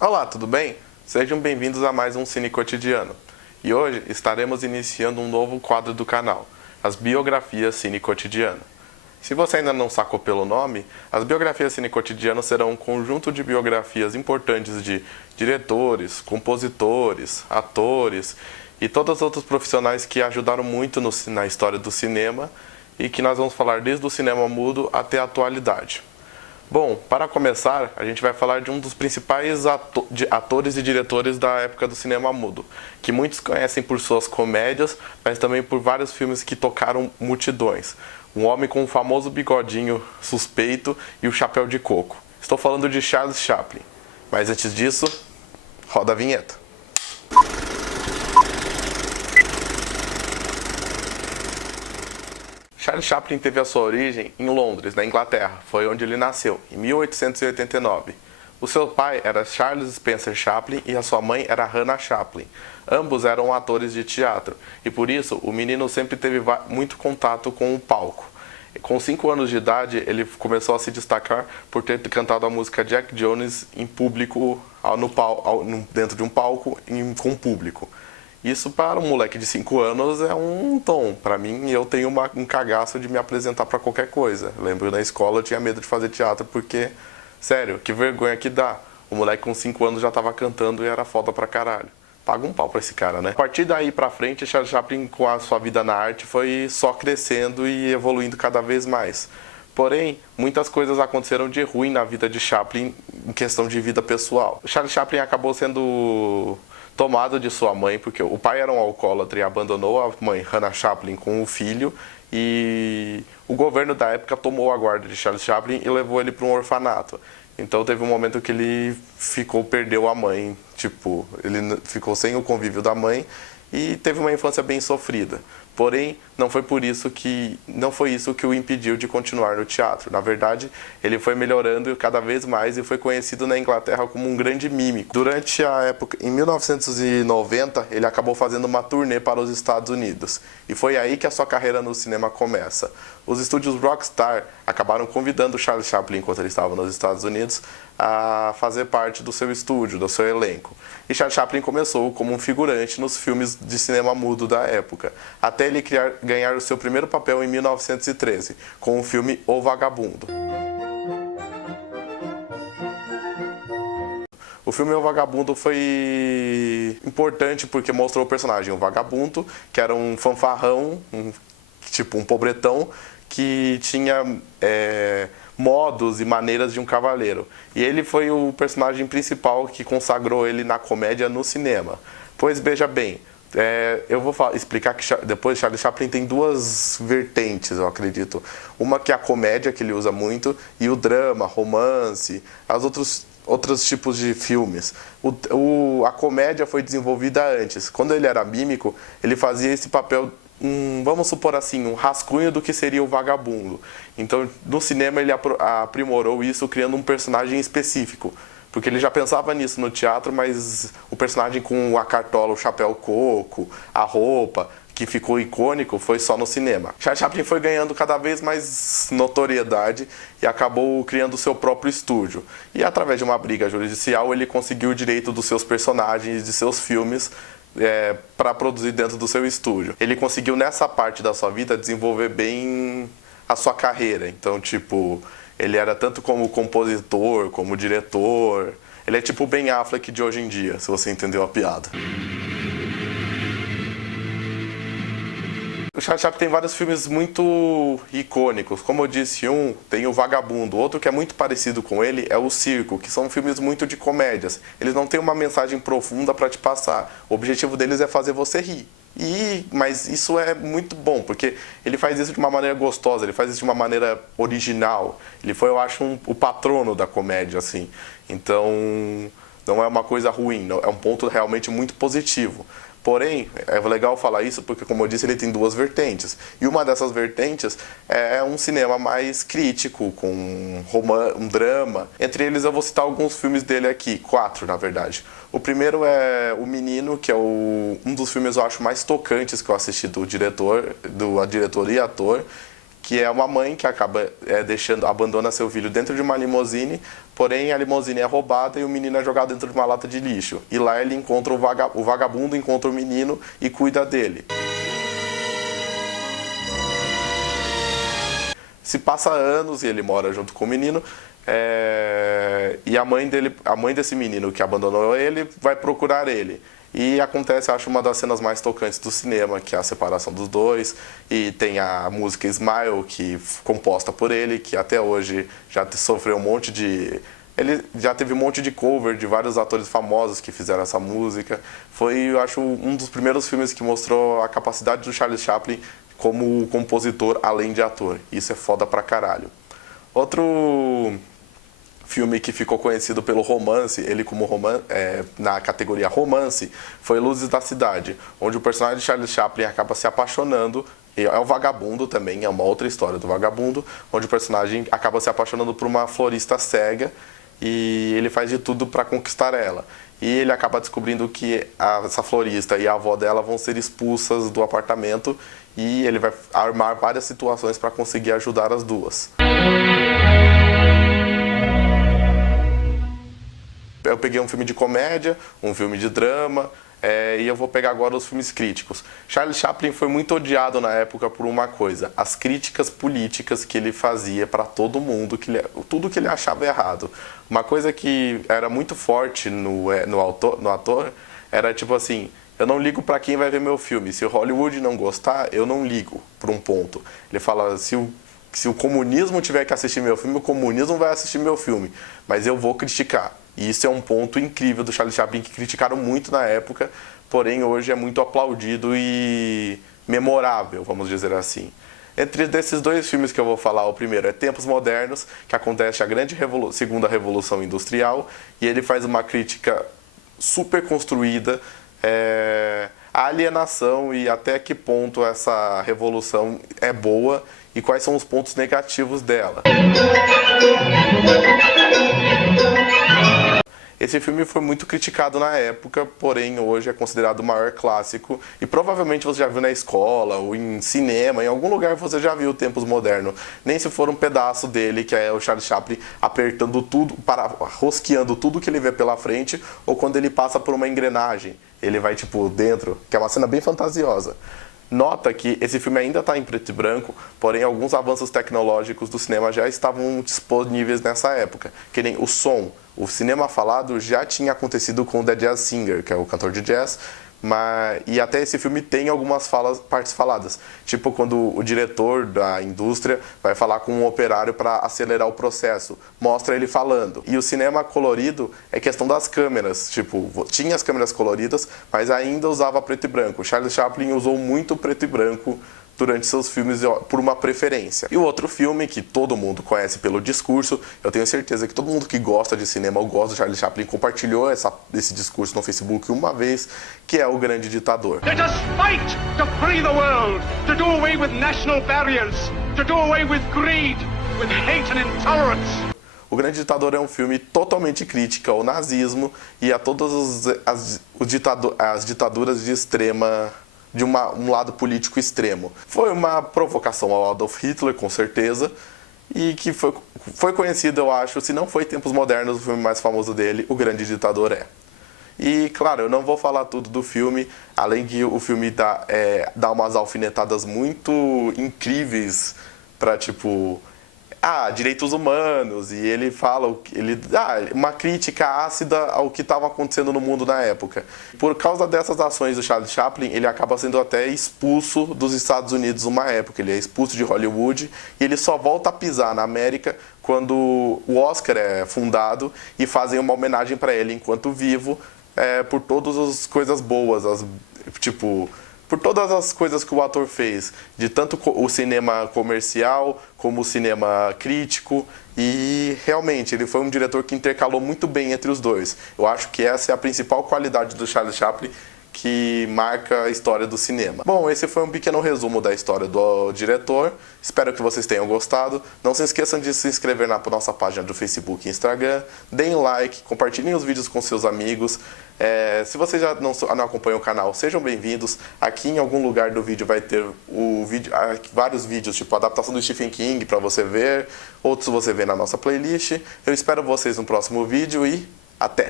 Olá, tudo bem? Sejam bem-vindos a mais um Cine Cotidiano. E hoje estaremos iniciando um novo quadro do canal, as Biografias Cine Cotidiano. Se você ainda não sacou pelo nome, as Biografias Cine Cotidiano serão um conjunto de biografias importantes de diretores, compositores, atores e todos os outros profissionais que ajudaram muito na história do cinema e que nós vamos falar desde o cinema mudo até a atualidade. Bom, para começar, a gente vai falar de um dos principais atores e diretores da época do cinema mudo, que muitos conhecem por suas comédias, mas também por vários filmes que tocaram multidões. Um homem com o famoso bigodinho suspeito e o chapéu de coco. Estou falando de Charles Chaplin. Mas antes disso, roda a vinheta. Charles Chaplin teve a sua origem em Londres, na Inglaterra. Foi onde ele nasceu, em 1889. O seu pai era Charles Spencer Chaplin e a sua mãe era Hannah Chaplin. Ambos eram atores de teatro e por isso o menino sempre teve muito contato com o palco. Com 5 anos de idade, ele começou a se destacar por ter cantado a música Jack Jones em público, dentro de um palco com público. Isso para um moleque de 5 anos é um dom. Para mim, eu tenho um cagaço de me apresentar para qualquer coisa. Lembro na escola eu tinha medo de fazer teatro porque, sério, que vergonha que dá. O moleque com 5 anos já tava cantando e era foda pra caralho. Paga um pau pra esse cara, né? A partir daí pra frente, Charles Chaplin, com a sua vida na arte, foi só crescendo e evoluindo cada vez mais. Porém, muitas coisas aconteceram de ruim na vida de Chaplin em questão de vida pessoal. Charles Chaplin acabou sendo tomado de sua mãe, porque o pai era um alcoólatra e abandonou a mãe, Hannah Chaplin, com o filho, e o governo da época tomou a guarda de Charles Chaplin e levou ele para um orfanato. Então teve um momento que ele perdeu a mãe, ele ficou sem o convívio da mãe e teve uma infância bem sofrida. Porém, não foi isso que o impediu de continuar no teatro. Na verdade, ele foi melhorando cada vez mais e foi conhecido na Inglaterra como um grande mímico. Durante a época, em 1990, ele acabou fazendo uma turnê para os Estados Unidos. E foi aí que a sua carreira no cinema começa. Os estúdios Rockstar acabaram convidando Charles Chaplin, enquanto ele estava nos Estados Unidos, a fazer parte do seu estúdio, do seu elenco. E Charles Chaplin começou como um figurante nos filmes de cinema mudo da época, até ele ganhar o seu primeiro papel em 1913, com o filme O Vagabundo. O filme O Vagabundo foi importante porque mostrou o personagem, o vagabundo, que era um fanfarrão, um pobretão, que tinha modos e maneiras de um cavaleiro. E ele foi o personagem principal que consagrou ele na comédia no cinema. Pois veja bem, eu vou explicar que depois Charlie Chaplin tem duas vertentes, eu acredito. Uma que é a comédia, que ele usa muito, e o drama, romance, outros tipos de filmes. A comédia foi desenvolvida antes. Quando ele era mímico, ele fazia esse papel, vamos supor assim, um rascunho do que seria o vagabundo. Então, no cinema, ele aprimorou isso, criando um personagem específico. Porque ele já pensava nisso no teatro, mas o personagem com a cartola, o chapéu coco, a roupa, que ficou icônico, foi só no cinema. Charles Chaplin foi ganhando cada vez mais notoriedade e acabou criando o seu próprio estúdio. E através de uma briga judicial, ele conseguiu o direito dos seus personagens, de seus filmes, para produzir dentro do seu estúdio. Ele conseguiu, nessa parte da sua vida, desenvolver bem a sua carreira. Então, ele era tanto como compositor, como diretor. Ele é tipo o Ben Affleck de hoje em dia, se você entendeu a piada. O Charles Chaplin tem vários filmes muito icônicos. Como eu disse, tem o Vagabundo. Outro que é muito parecido com ele é o Circo, que são filmes muito de comédias. Eles não têm uma mensagem profunda para te passar. O objetivo deles é fazer você rir. Mas isso é muito bom, porque ele faz isso de uma maneira gostosa, ele faz isso de uma maneira original. Ele foi, eu acho, o patrono da comédia, assim. Então, não é uma coisa ruim, não, é um ponto realmente muito positivo. Porém, é legal falar isso porque, como eu disse, ele tem duas vertentes. E uma dessas vertentes é um cinema mais crítico, com um drama. Entre eles eu vou citar alguns filmes dele aqui, 4 na verdade. O primeiro é O Menino, que é um dos filmes eu acho mais tocantes que eu assisti do diretor e ator, que é uma mãe que acaba abandona seu filho dentro de uma limusine, porém a limusine é roubada e o menino é jogado dentro de uma lata de lixo. E lá ele encontra o vagabundo, encontra o menino e cuida dele. Se passa anos e ele mora junto com o menino, e a mãe desse menino que abandonou ele vai procurar ele. E acontece, acho, uma das cenas mais tocantes do cinema, que é a separação dos dois. E tem a música Smile, composta por ele, que até hoje já sofreu um monte de... Ele já teve um monte de cover de vários atores famosos que fizeram essa música. Foi, eu acho, um dos primeiros filmes que mostrou a capacidade do Charlie Chaplin como compositor, além de ator. Isso é foda pra caralho. Outro filme que ficou conhecido pelo romance, ele como na categoria romance, foi Luzes da Cidade, onde o personagem de Charlie Chaplin acaba se apaixonando, é o vagabundo também, é uma outra história do vagabundo, onde o personagem acaba se apaixonando por uma florista cega e ele faz de tudo para conquistar ela. E ele acaba descobrindo que essa florista e a avó dela vão ser expulsas do apartamento e ele vai armar várias situações para conseguir ajudar as duas. Eu peguei um filme de comédia, um filme de drama, e eu vou pegar agora os filmes críticos. Charlie Chaplin foi muito odiado na época por uma coisa: as críticas políticas que ele fazia para todo mundo, tudo que ele achava errado. Uma coisa que era muito forte no ator era tipo assim: eu não ligo para quem vai ver meu filme, se o Hollywood não gostar, eu não ligo, por um ponto. Ele fala, se o comunismo tiver que assistir meu filme, o comunismo vai assistir meu filme, mas eu vou criticar. E isso é um ponto incrível do Charlie Chaplin, que criticaram muito na época, porém hoje é muito aplaudido e memorável, vamos dizer assim. Entre desses dois filmes que eu vou falar, o primeiro é Tempos Modernos, que acontece a segunda Revolução Industrial, e ele faz uma crítica super construída à alienação e até que ponto essa revolução é boa e quais são os pontos negativos dela. Esse filme foi muito criticado na época, porém hoje é considerado o maior clássico e provavelmente você já viu na escola ou em cinema, em algum lugar você já viu Tempos Modernos. Nem se for um pedaço dele, que é o Charlie Chaplin apertando tudo, rosqueando tudo que ele vê pela frente, ou quando ele passa por uma engrenagem, ele vai tipo dentro, que é uma cena bem fantasiosa. Nota que esse filme ainda está em preto e branco, porém alguns avanços tecnológicos do cinema já estavam disponíveis nessa época, que nem o som. O cinema falado já tinha acontecido com o The Jazz Singer, que é o cantor de jazz, e até esse filme tem algumas partes faladas, tipo quando o diretor da indústria vai falar com um operário para acelerar o processo, mostra ele falando. E o cinema colorido é questão das câmeras, tipo, tinha as câmeras coloridas, mas ainda usava preto e branco. Charlie Chaplin usou muito preto e branco durante seus filmes por uma preferência. E o outro filme que todo mundo conhece pelo discurso, eu tenho certeza que todo mundo que gosta de cinema ou gosta do Charlie Chaplin compartilhou esse discurso no Facebook uma vez, que é O Grande Ditador. Let us fight to free the world, to do away with national barriers, to do away with greed, with hate and intolerance. O Grande Ditador é um filme totalmente crítica ao nazismo e a todas as ditaduras de extrema, de um lado político extremo. Foi uma provocação ao Adolf Hitler, com certeza, e que foi conhecido, eu acho, se não foi Tempos Modernos, o filme mais famoso dele, O Grande Ditador é. E, claro, eu não vou falar tudo do filme, além que o filme dá umas alfinetadas muito incríveis para, tipo, direitos humanos, e ele fala, uma crítica ácida ao que estava acontecendo no mundo na época. Por causa dessas ações do Charlie Chaplin, ele acaba sendo até expulso dos Estados Unidos uma época, ele é expulso de Hollywood, e ele só volta a pisar na América quando o Oscar é fundado e fazem uma homenagem para ele enquanto vivo, por todas as coisas boas, por todas as coisas que o ator fez, de tanto o cinema comercial como o cinema crítico, e realmente ele foi um diretor que intercalou muito bem entre os dois. Eu acho que essa é a principal qualidade do Charlie Chaplin, que marca a história do cinema. Bom, esse foi um pequeno resumo da história do diretor. Espero que vocês tenham gostado. Não se esqueçam de se inscrever na nossa página do Facebook e Instagram. Deem like, compartilhem os vídeos com seus amigos. Se vocês já não acompanham o canal, sejam bem-vindos. Aqui em algum lugar do vídeo vai ter vários vídeos, tipo a adaptação do Stephen King para você ver. Outros você vê na nossa playlist. Eu espero vocês no próximo vídeo e até!